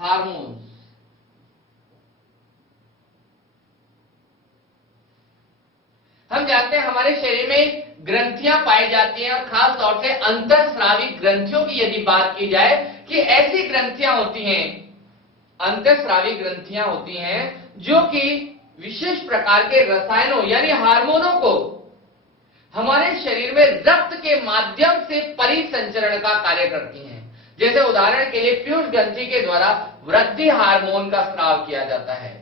Hormones. हम जानते हैं हमारे शरीर में ग्रंथियां पाई जाती हैं और खास तौर से अंतःस्रावी ग्रंथियों की यदि बात की जाए कि ऐसी ग्रंथियां होती हैं, अंतःस्रावी ग्रंथियां होती हैं जो कि विशेष प्रकार के रसायनों यानी हार्मोनों को हमारे शरीर में रक्त के माध्यम से परिसंचरण का कार्य करती हैं। जैसे उदाहरण के लिए पीयूष ग्रंथि के द्वारा वृद्धि हार्मोन का स्राव किया जाता है,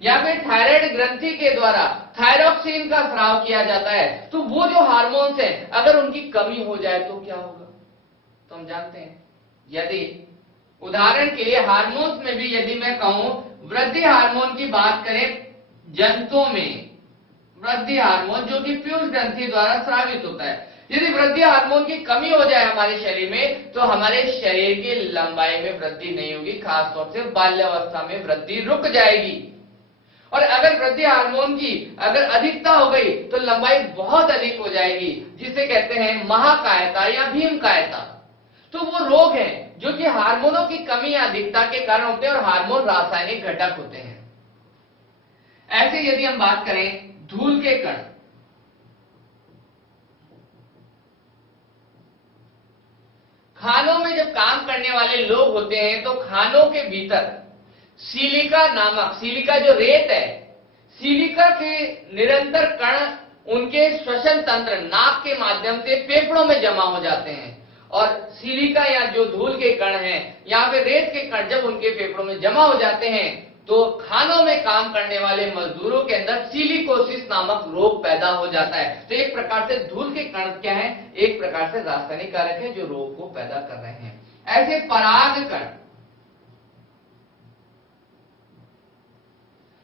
या फिर थायराइड ग्रंथि के द्वारा थायरॉक्सिन का स्राव किया जाता है। तो वो जो हार्मोन्स हैं अगर उनकी कमी हो जाए तो क्या होगा, तो हम जानते हैं यदि उदाहरण के लिए हार्मोन्स में भी यदि मैं कहूं वृद्धि हार्मोन की बात करें, जंतुओं में वृद्धि हार्मोन जो कि पीयूष ग्रंथि द्वारा स्रावित होता है, यदि वृद्धि हार्मोन की कमी हो जाए हमारे शरीर में तो हमारे शरीर की लंबाई में वृद्धि नहीं होगी, खासतौर से बाल्यावस्था में वृद्धि रुक जाएगी। और अगर वृद्धि हार्मोन की अगर अधिकता हो गई तो लंबाई बहुत अधिक हो जाएगी, जिसे कहते हैं महाकायता या भीमकायता। तो वो रोग हैं जो कि हार्मोनों की कमी या अधिकता के कारण होते हैं और हार्मोन रासायनिक घटक होते हैं। ऐसे यदि हम बात करें धूल के कण, खानों में जब काम करने वाले लोग होते हैं तो खानों के भीतर सिलिका नामक, सिलिका जो रेत है, सिलिका के निरंतर कण उनके श्वसन तंत्र नाक के माध्यम से फेफड़ों में जमा हो जाते हैं। और सिलिका या जो धूल के कण हैं या फिर रेत के कण जब उनके फेफड़ों में जमा हो जाते हैं तो खानों में काम करने वाले मजदूरों के अंदर सिलिकोसिस नामक रोग पैदा हो जाता है। तो एक प्रकार से धूल के कण क्या है, एक प्रकार से रासायनिक कारक है जो रोग को पैदा कर रहे हैं। ऐसे पराग कण,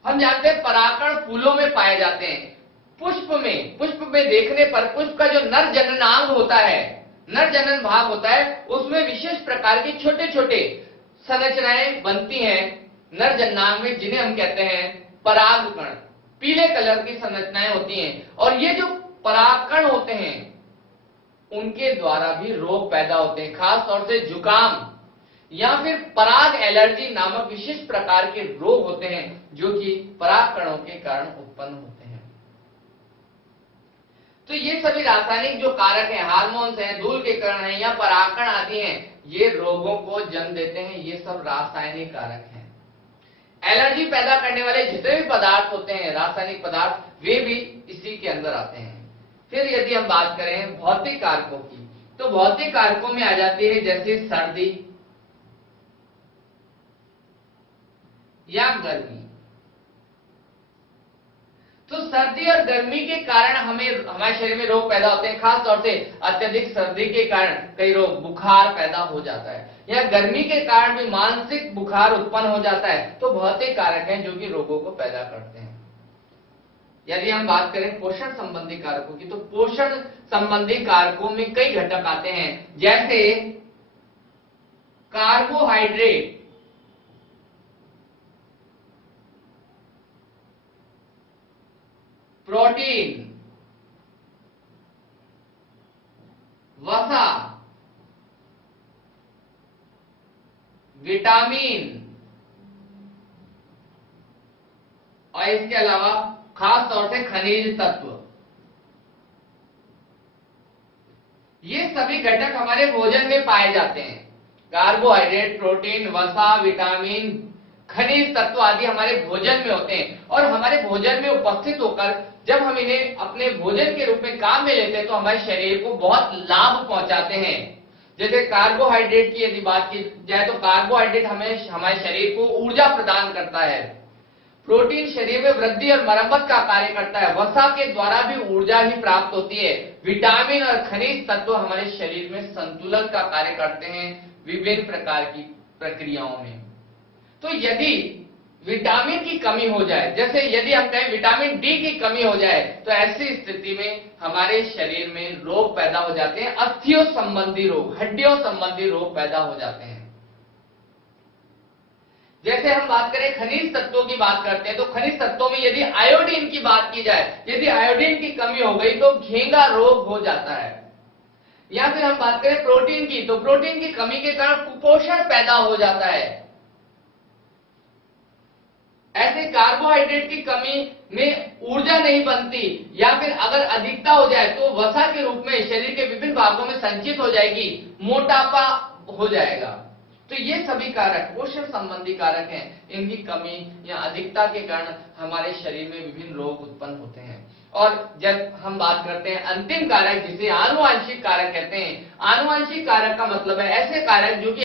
हम जानते हैं परागकण फूलों में पाए जाते हैं। पुष्प में देखने पर पुष्प का जो नर जननांग होता है, नर जनन भाग होता है, उसमें विशेष प्रकार की छोटे छोटे संरचनाएं बनती हैं नर जननांग में, जिन्हें हम कहते हैं परागकण। पीले कलर की संरचनाएं होती हैं और ये जो परागकण होते हैं उनके द्वारा भी रोग पैदा होते हैं, खास तौर से जुकाम या फिर पराग एलर्जी नामक विशेष प्रकार के रोग होते हैं जो कि परागकणों के कारण उत्पन्न होते हैं। तो ये सभी रासायनिक जो कारक हैं, हार्मोन्स हैं, धूल के कण हैं या परागकण आदि हैं, ये रोगों को जन्म देते हैं। ये सब रासायनिक कारक हैं। एलर्जी पैदा करने वाले जितने भी पदार्थ होते हैं, रासायनिक पदार्थ, वे भी इसी के अंदर आते हैं। फिर यदि हम बात करें भौतिक कारकों की, तो भौतिक कारकों में आ जाती है जैसे सर्दी या गर्मी। तो सर्दी और गर्मी के कारण हमारे शरीर में रोग पैदा होते हैं, खास तौर से अत्यधिक सर्दी के कारण कई रोग, बुखार पैदा हो जाता है, या गर्मी के कारण भी मानसिक बुखार उत्पन्न हो जाता है। तो भौतिक कारक हैं जो कि रोगों को पैदा करते हैं। यदि हम बात करें पोषण संबंधी कारकों की, तो पोषण संबंधी कारकों में कई घटक आते हैं, जैसे कार्बोहाइड्रेट, प्रोटीन, वसा, विटामिन और इसके अलावा खास तौर से खनिज तत्व। ये सभी घटक हमारे भोजन में पाए जाते हैं। कार्बोहाइड्रेट, प्रोटीन, वसा, विटामिन, खनिज तत्व आदि हमारे भोजन में होते हैं और हमारे भोजन में उपस्थित होकर जब हम इन्हें अपने भोजन के रूप में काम में लेते हैं तो हमारे शरीर को बहुत लाभ पहुंचाते हैं। जैसे कार्बोहाइड्रेट की यदि बात की जाए तो कार्बोहाइड्रेट हमें हमारे शरीर को ऊर्जा प्रदान करता है। प्रोटीन शरीर में वृद्धि और मरम्मत का कार्य करता है। वसा के द्वारा भी ऊर्जा ही प्राप्त होती है। विटामिन और खनिज तत्व हमारे शरीर में संतुलन का कार्य करते हैं विभिन्न प्रकार की प्रक्रियाओं में। तो यदि विटामिन की कमी हो जाए, जैसे यदि हम कहें विटामिन डी की कमी हो जाए, तो ऐसी स्थिति में हमारे शरीर में रोग पैदा हो जाते हैं। अस्थियों संबंधी रोग, हड्डियों संबंधी रोग पैदा हो जाते हैं। जैसे हम बात करें खनिज तत्वों की बात करते हैं, तो खनिज तत्वों में यदि आयोडीन की बात की जाए, यदि आयोडीन की कमी हो गई तो घेंगा रोग हो जाता है। या फिर हम बात करें प्रोटीन की, तो प्रोटीन की कमी के कारण कुपोषण पैदा हो जाता है। ऐसे कार्बोहाइड्रेट की कमी में ऊर्जा नहीं बनती, या फिर अगर अधिकता हो जाए तो वसा के रूप में शरीर के विभिन्न भागों में संचित हो जाएगी, मोटापा हो जाएगा। तो ये सभी कारक पोषण संबंधी कारक हैं, इनकी कमी या अधिकता के कारण हमारे शरीर में विभिन्न रोग उत्पन्न होते हैं। और जब हम बात करते हैं अंतिम कारक जिसे आनुवांशिक कारक कहते हैं, आनुवांशिक कारक का मतलब है ऐसे कारक जो कि